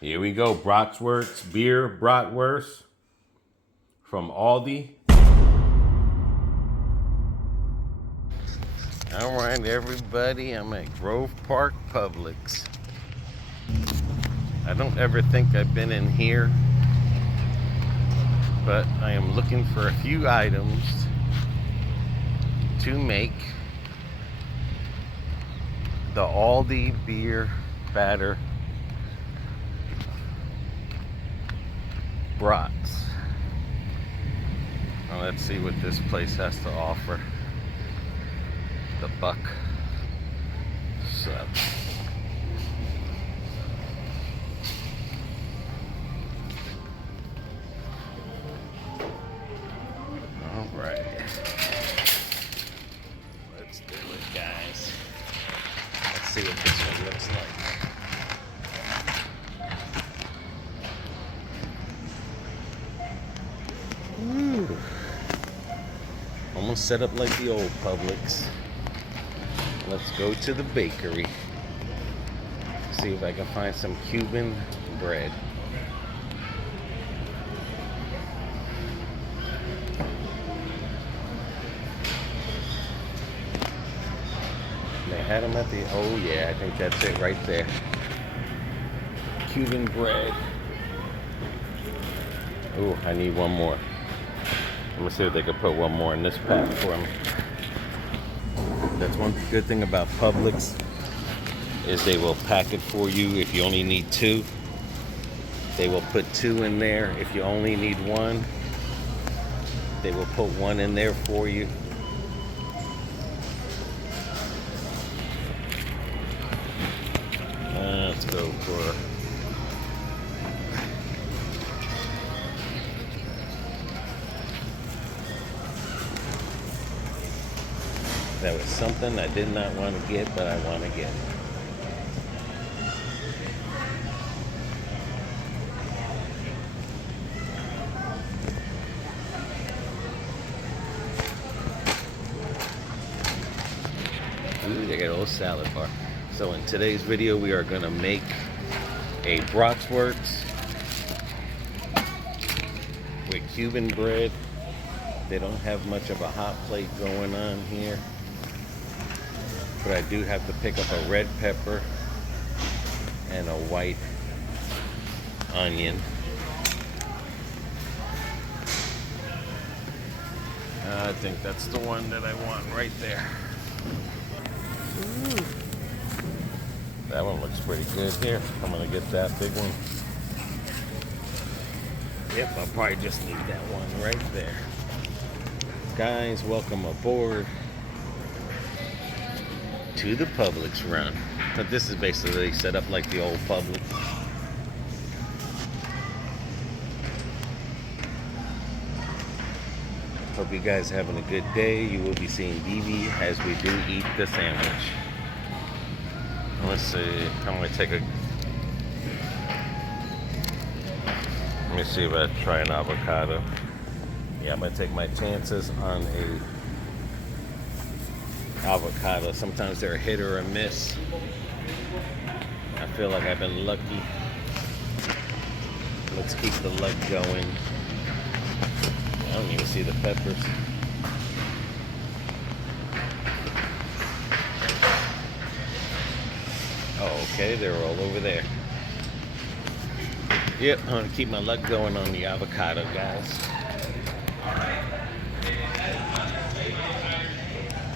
Here we go, Bratwurst, Beer Bratwurst from Aldi. All right, everybody, I'm at Grove Park Publix. I don't ever think I've been in here, but I am looking for a few items to make the Aldi Beer Batter Brats. Well, let's see what this place has to offer. The buck. So. All right. Let's do it, guys. Let's see what this one looks like. Ooh. Almost set up like the old Publix. Let's go to the bakery. See if I can find some Cuban bread. They had them at the, oh yeah, I think that's it right there. Cuban bread. Oh, I need one more. Let me see if they can put one more in this pack for me. That's one good thing about Publix is they will pack it for you if you only need two. They will put two in there. If you only need one, they will put one in there for you. Let's go for that was something I did not want to get, but I want to get. Ooh, they got a little salad bar. So in today's video, we are going to make a Bratwurst with Cuban bread. They don't have much of a hot plate going on here. But I do have to pick up a red pepper and a white onion. I think that's the one that I want right there. Ooh. That one looks pretty good here. I'm gonna get that big one. Yep, I'll probably just need that one right there. Guys, welcome aboard to the Publix run. But this is basically set up like the old Publix. Hope you guys are having a good day. You will be seeing Vivi as we do eat the sandwich. Let's see. I'm gonna take a. Let me see if I try an avocado. Yeah, I'm gonna take my chances on a avocado. Sometimes they're a hit or a miss. I feel like I've been lucky. Let's keep the luck going. I don't even see the peppers. Oh, okay, they're all over there. Yep, I'm gonna keep my luck going on the avocado, guys.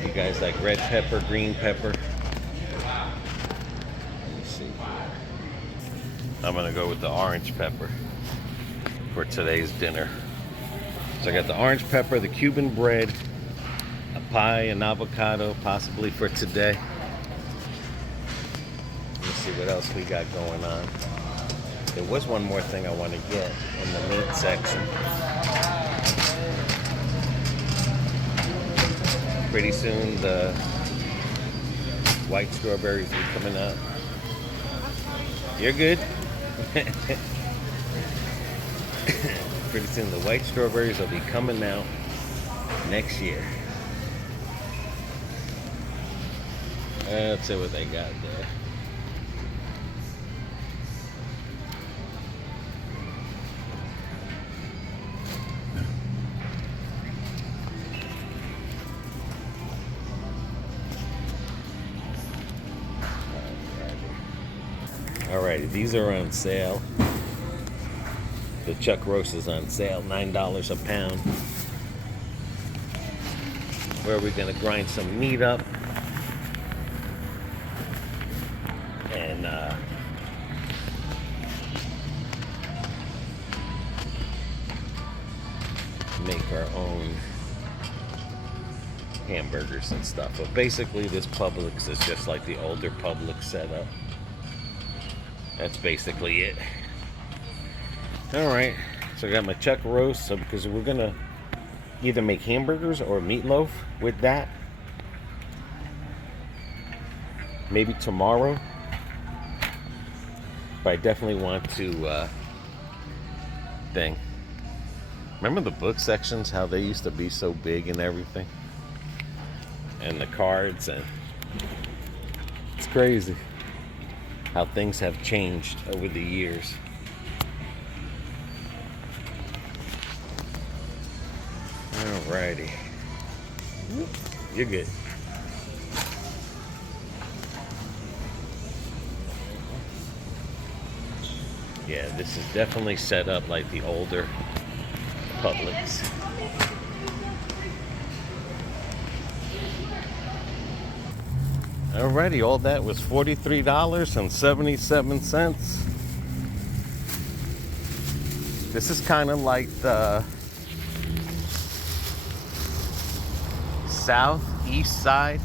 You guys like red pepper, green pepper? Let me see. I'm gonna go with the orange pepper for today's dinner. So I got the orange pepper, the Cuban bread, a pie, an avocado, possibly for today. Let's see what else we got going on. There was one more thing I want to get in the meat section. Pretty soon the white strawberries will be coming out. You're good. Pretty soon the white strawberries will be coming out next year. Let's see what they got there. Alrighty, these are on sale. The chuck roast is on sale, $9 a pound. Where we're gonna grind some meat up and make our own hamburgers and stuff. But basically this Publix is just like the older Publix setup. That's basically it. Alright, so I got my chuck roast, so because we're gonna either make hamburgers or meatloaf with that. Maybe tomorrow. But I definitely want to remember the book sections, how they used to be so big and everything? And the cards, and it's crazy how things have changed over the years. Alrighty. You're good. Yeah, this is definitely set up like the older Publix. Alrighty, all that was $43.77. This is kind of like the southeast side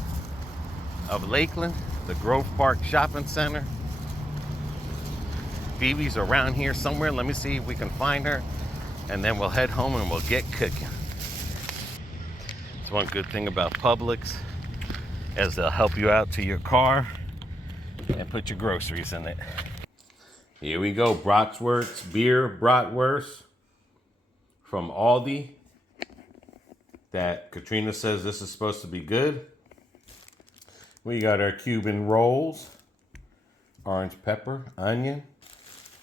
of Lakeland, the Grove Park Shopping Center. Phoebe's around here somewhere. Let me see if we can find her, and then we'll head home and we'll get cooking. It's one good thing about Publix, as they'll help you out to your car and put your groceries in it. Here we go, Bratwurst, Beer Bratwurst from Aldi. That Katrina says this is supposed to be good. We got our Cuban Rolls, orange pepper, onion,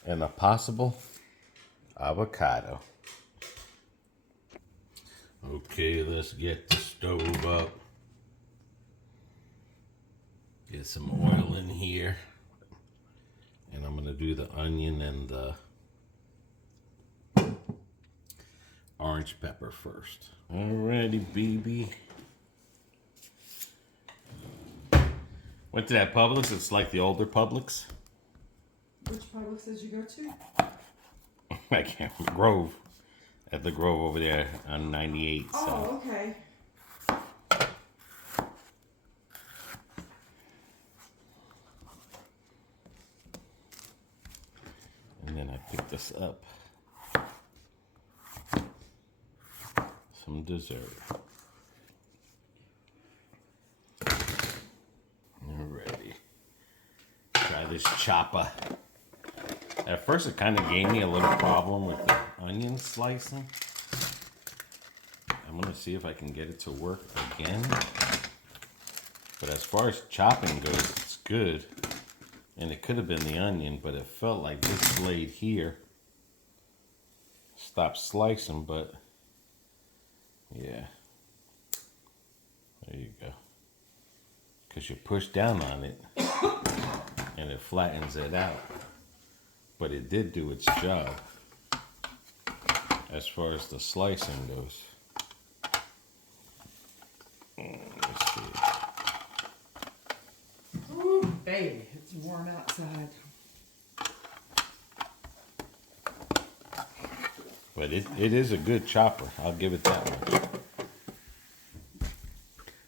and a possible avocado. Okay, let's get the stove up. Get some oil in here. And I'm gonna do the onion and the orange pepper first. Alrighty, baby. Went to that Publix. It's like the older Publix. Which Publix did you go to? I can't. Grove. At the Grove over there on 98. Oh, so. Okay. And then I picked this up. Some dessert. Alrighty. Try this chopper. At first it kind of gave me a little problem with the onion slicing. I'm going to see if I can get it to work again. But as far as chopping goes, it's good. And it could have been the onion, but it felt like this blade here stopped slicing, but yeah. There you go. Because you push down on it and it flattens it out. But it did do its job as far as the slicing goes. Let's see. Ooh, baby, it's warm outside. But it is a good chopper. I'll give it that much.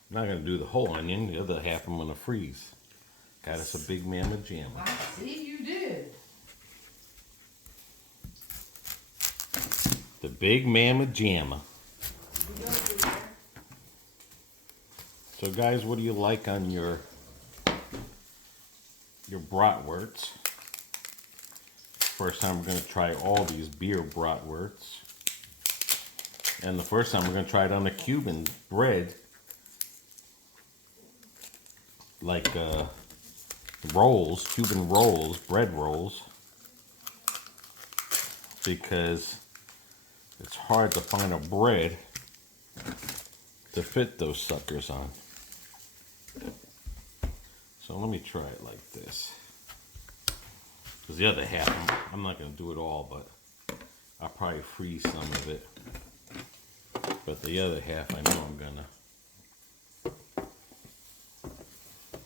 I'm not going to do the whole onion. The other half I'm going to freeze. Got us a big mamma jamma. I see you did. The big mamma jamma. So guys, what do you like on your bratwursts? First time we're going to try all these beer bratwursts. And the first time we're going to try it on a Cuban bread. Like rolls, Cuban rolls, bread rolls. Because it's hard to find a bread to fit those suckers on. So let me try it like this. Because the other half, I'm not going to do it all, but I'll probably freeze some of it. But the other half, I know I'm going to.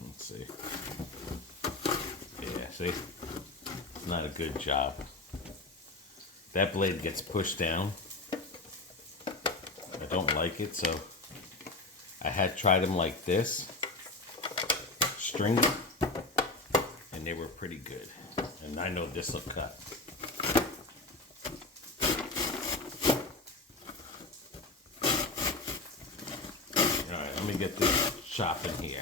Let's see. Yeah, see? It's not a good job. That blade gets pushed down. I don't like it, so I had tried them like this, stringy, and they were pretty good. And I know this will cut. Alright, let me get this chopping here.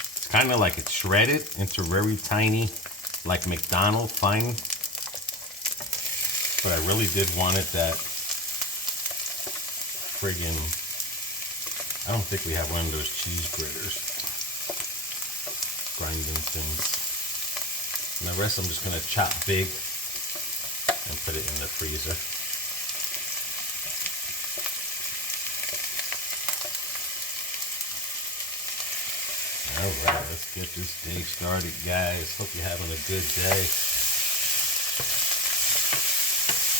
It's kind of like it's shredded into very tiny, like McDonald's fine. But I really did want it that friggin', I don't think we have one of those cheese graters. Grinding things. And the rest I'm just gonna chop big and put it in the freezer. Alright, let's get this day started, guys. Hope you're having a good day.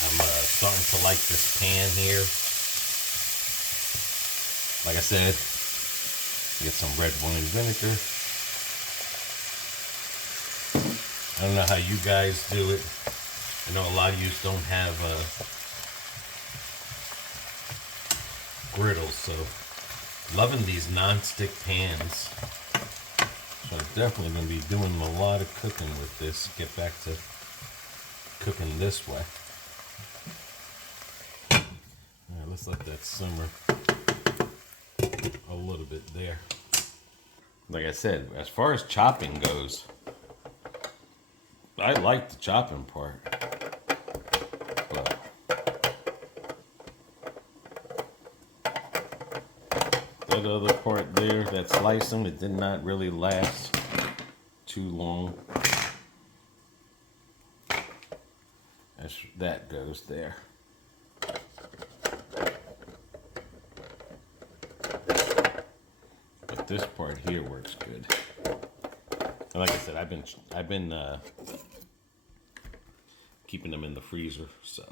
I'm starting to like this pan here. Like I said, get some red wine vinegar. I don't know how you guys do it. I know a lot of you don't have griddles, so loving these non-stick pans. So I'm definitely going to be doing a lot of cooking with this. Get back to cooking this way. Alright, let's let that simmer a little bit there. Like I said, as far as chopping goes, I like the chopping part. But that other part there, that slicing, it did not really last too long. As that goes there. But this part here works good. And like I said, I've been keeping them in the freezer, so.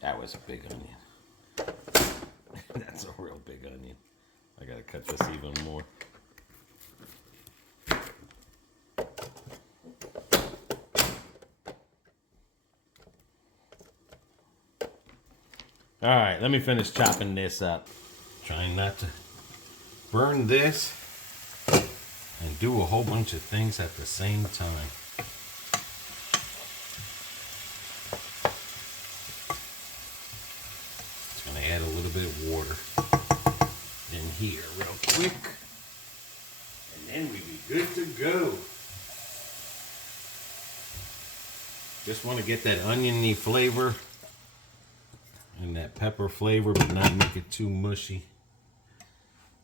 That was a big onion. That's a real big onion. I gotta cut this even more. All right, let me finish chopping this up. Trying not to burn this and do a whole bunch of things at the same time. Just gonna add a little bit of water in here real quick, and then we be good to go. Just want to get that oniony flavor and that pepper flavor, but not make it too mushy.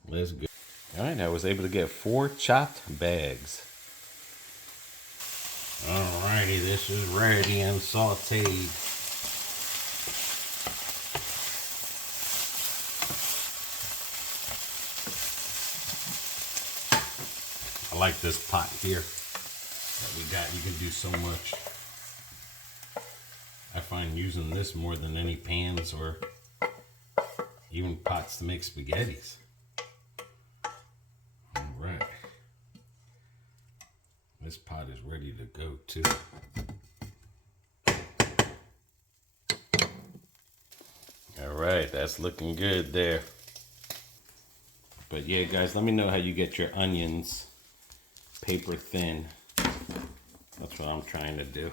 Let's go. All right, I was able to get 4 chopped bags. Alrighty, this is ready and sauteed. I like this pot here that we got. You can do so much. I find using this more than any pans or even pots to make spaghettis. All right. This pot is ready to go too. All right, that's looking good there. But yeah, guys, let me know how you get your onions paper thin. That's what I'm trying to do.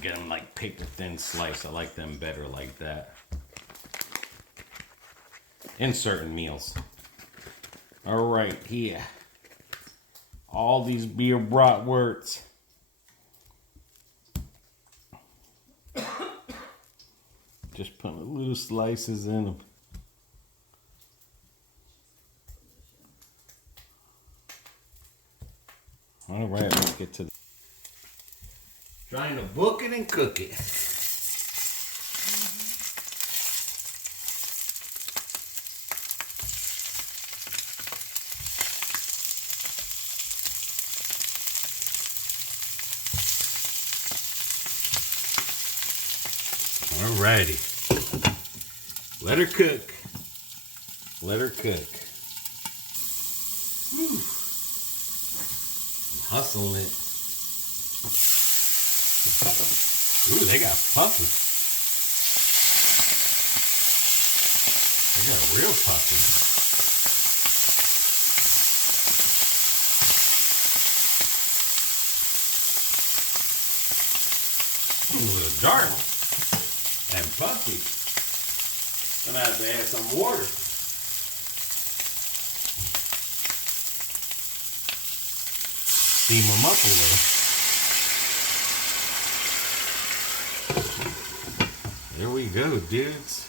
Get them like paper thin slice. I like them better like that. In certain meals. All right, here. Aldi's Beer Bratwurst. Just putting little slices in them. All right, let's get to the trying to book it and cook it. Alrighty. Let her cook. Let her cook. Whew. I'm hustling it. Ooh, they got puffy. They got real puffy. A little dark and puffy. I'm gonna have to add some water. Steam them up a little. There we go, dudes.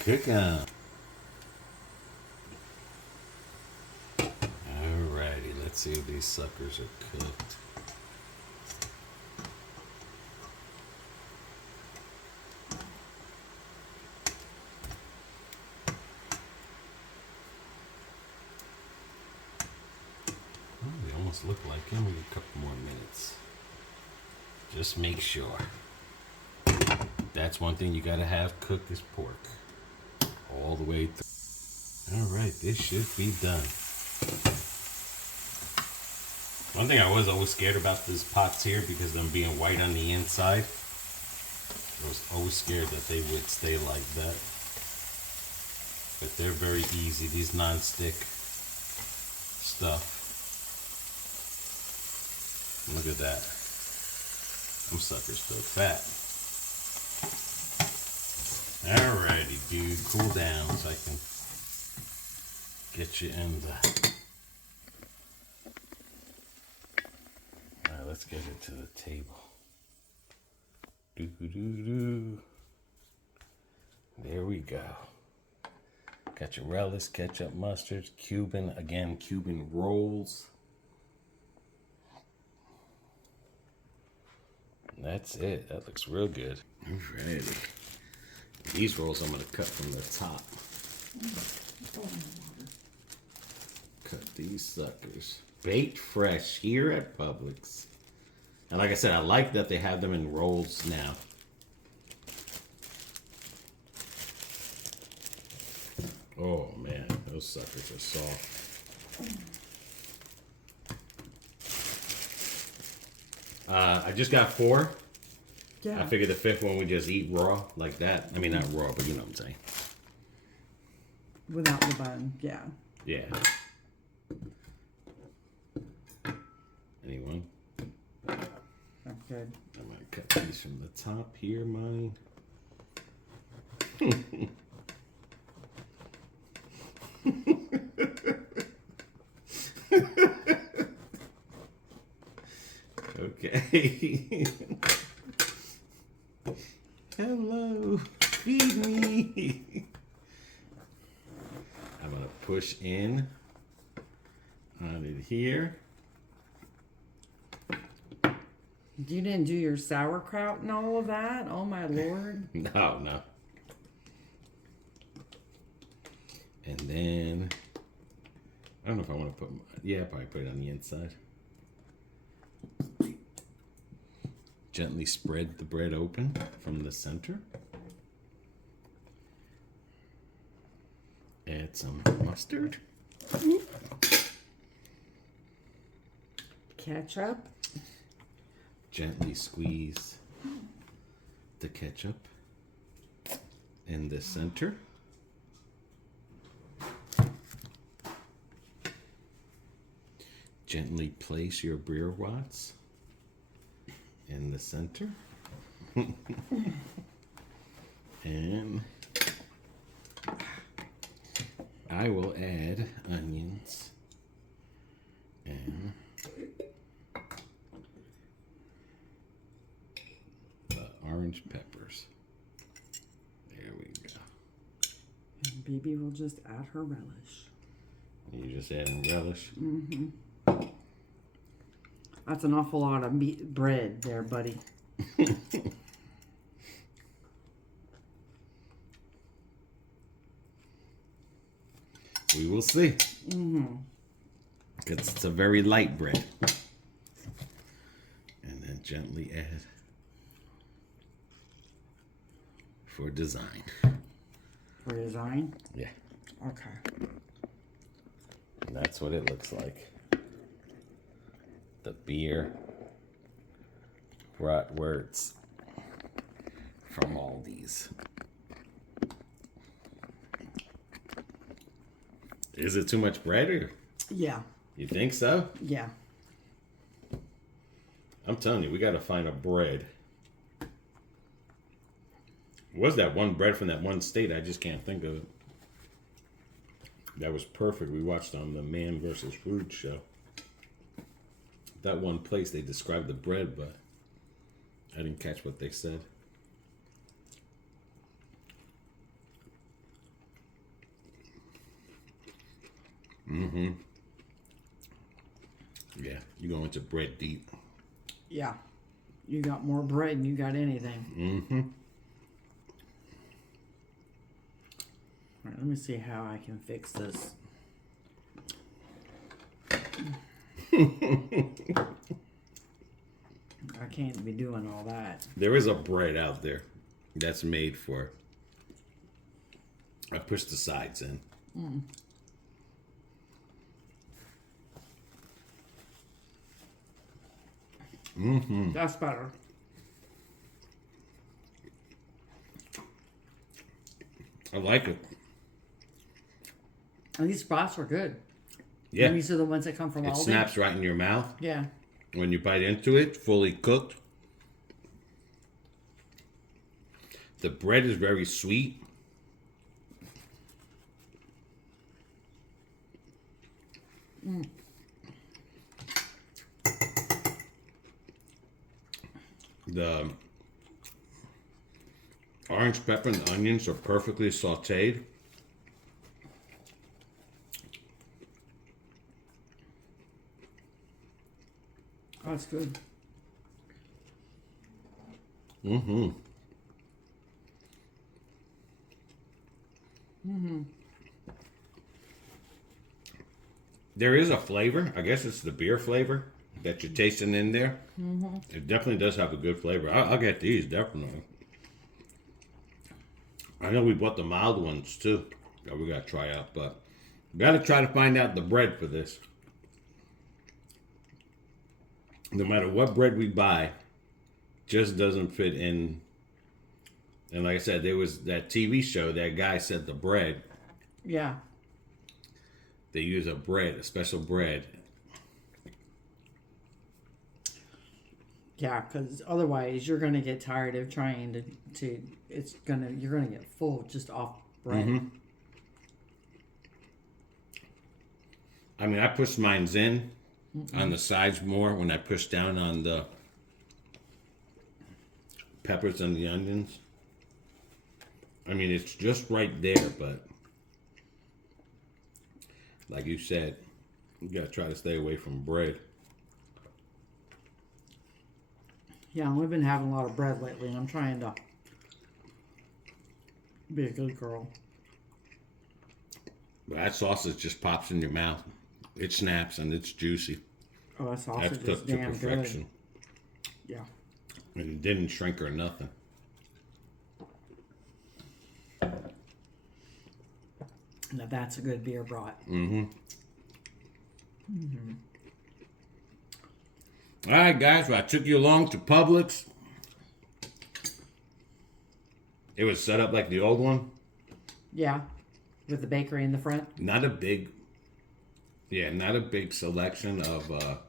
Cook 'em. Alrighty, let's see if these suckers are cooked. Look like him. A couple more minutes. Just make sure. That's one thing you gotta have cooked is pork. All the way through. Alright, this should be done. One thing I was always scared about these pots here, because of them being white on the inside, I was always scared that they would stay like that. But they're very easy. These non-stick stuff. Look at that. Them suckers still fat. Alrighty, dude. Cool down so I can get you in the... Alright, let's get it to the table. Doo-doo-doo-doo. There we go. Got your relish, ketchup, mustard, Cuban Rolls. That's it. That looks real good. Alrighty. These rolls I'm gonna cut from the top. Cut these suckers. Baked fresh here at Publix. And like I said, I like that they have them in rolls now. Oh man, those suckers are soft. I just got 4. Yeah. I figured the 5th one would just eat raw like that. I mean, not raw, but you know what I'm saying. Without the bun, yeah. Yeah. Anyone? I'm good. I'm going to cut these from the top here, mine. Okay. Hello. Feed me. I'm going to push in on it here. You didn't do your sauerkraut and all of that? Oh my lord. No. And then, I don't know if I want to put, yeah, probably put it on the inside. Gently spread the bread open from the center. Add some mustard. Ketchup. Gently squeeze the ketchup in the center. Gently place your Bratwurst in the center. And I will add onions and orange peppers. There we go. And Bibi will just add her relish. You just adding relish? Mm-hmm. That's an awful lot of bread there, buddy. We will see. Mm-hmm. Because it's a very light bread. And then gently add for design. For design? Yeah. Okay. And that's what it looks like. The beer Bratwurst from Aldi's. Is it too much bread, or Yeah. you think so? Yeah. I'm telling you, we got to find a bread. Was that one bread from that one state? I just can't think of it. That was perfect. We watched on the Man versus Food show. That one place, they described the bread, but I didn't catch what they said. Mm-hmm. Yeah, you go into bread deep. Yeah. You got more bread than you got anything. Mm-hmm. All right, let me see how I can fix this. I can't be doing all that. There is a bread out there that's made for. I push the sides in. Mm. Mm-hmm. That's better. I like it. And these brats are good. Yeah. These are the ones that come from It Aldi. snaps right in your mouth. Yeah. When you bite into it, fully cooked. The bread is very sweet. Mm. The orange pepper and onions are perfectly sauteed. Oh, that's good. Mm-hmm. Mm-hmm. There is a flavor. I guess it's the beer flavor that you're tasting in there. Mm-hmm. It definitely does have a good flavor. I'll get these, definitely. I know we bought the mild ones, too, that we got to try out. But we got to try to find out the bread for this. No matter what bread we buy, just doesn't fit in. And like I said, there was that TV show, that guy said the bread. Yeah. They use a bread, a special bread. Yeah, because otherwise you're gonna get tired of trying to. You're gonna get full just off bread. Mm-hmm. I mean, I push mine in on the sides more when I push down on the peppers and the onions. I mean, it's just right there, but like you said, you gotta try to stay away from bread. Yeah, we've been having a lot of bread lately, and I'm trying to be a good girl. But that sausage just pops in your mouth. It snaps and it's juicy. Oh, that sausage That's is cooked to damn perfection. good. Yeah. And it didn't shrink or nothing. Now that's a good beer brat. Mm-hmm. All right, guys. Well, I took you along to Publix. It was set up like the old one. Yeah, with the bakery in the front. Not a big selection of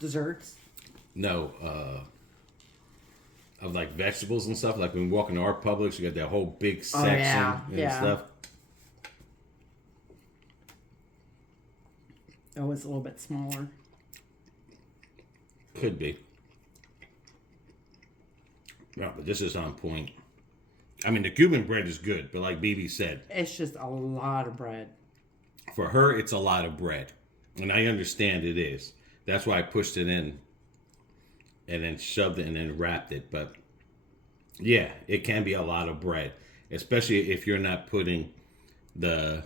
Desserts. no of like vegetables and stuff. Like when we walk into our Publix, you got that whole big section and stuff. Oh, it's a little bit smaller. Could be. No, but this is on point. I mean, the Cuban bread is good, but like BB said, It's just a lot of bread. for her, it's a lot of bread. And I understand it is. That's why I pushed it in and then shoved it and then wrapped it. But yeah, it can be a lot of bread, especially if you're not putting the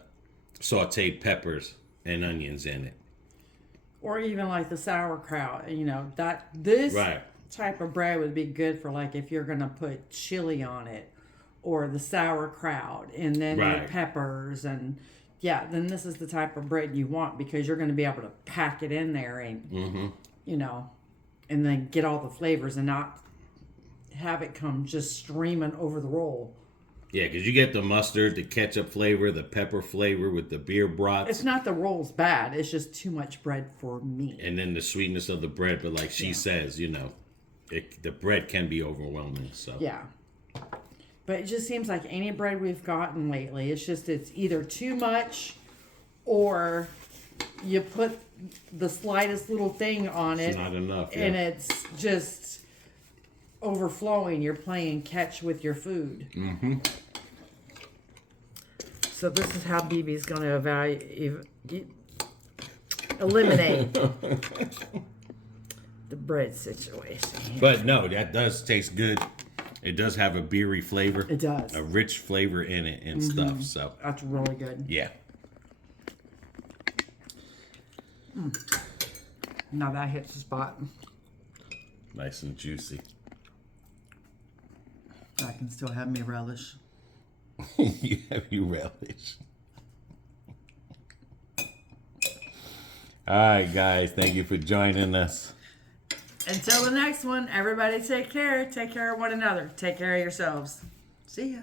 sauteed peppers and onions in it. Or even like the sauerkraut, this Right. type of bread would be good for, like, if you're going to put chili on it or the sauerkraut and then the peppers and then this is the type of bread you want because you're going to be able to pack it in there and you know, and then get all the flavors and not have it come just streaming over the roll. Yeah, because you get the mustard, the ketchup flavor, the pepper flavor with the beer brats. It's not the roll's bad. It's just too much bread for me. And then the sweetness of the bread. But like she says, you know, the bread can be overwhelming. So yeah. But it just seems like any bread we've gotten lately, it's either too much or you put the slightest little thing on it. It's not enough. Yeah. And it's just overflowing. You're playing catch with your food. Mm-hmm. So this is how BB's going to eliminate the bread situation. But no, that does taste good. It does have a beery flavor. It does. A rich flavor in it and stuff. So that's really good. Yeah. Now that hits the spot. Nice and juicy. I can still have me relish. You have you relish. All right, guys. Thank you for joining us. Until the next one, everybody take care. Take care of one another. Take care of yourselves. See ya.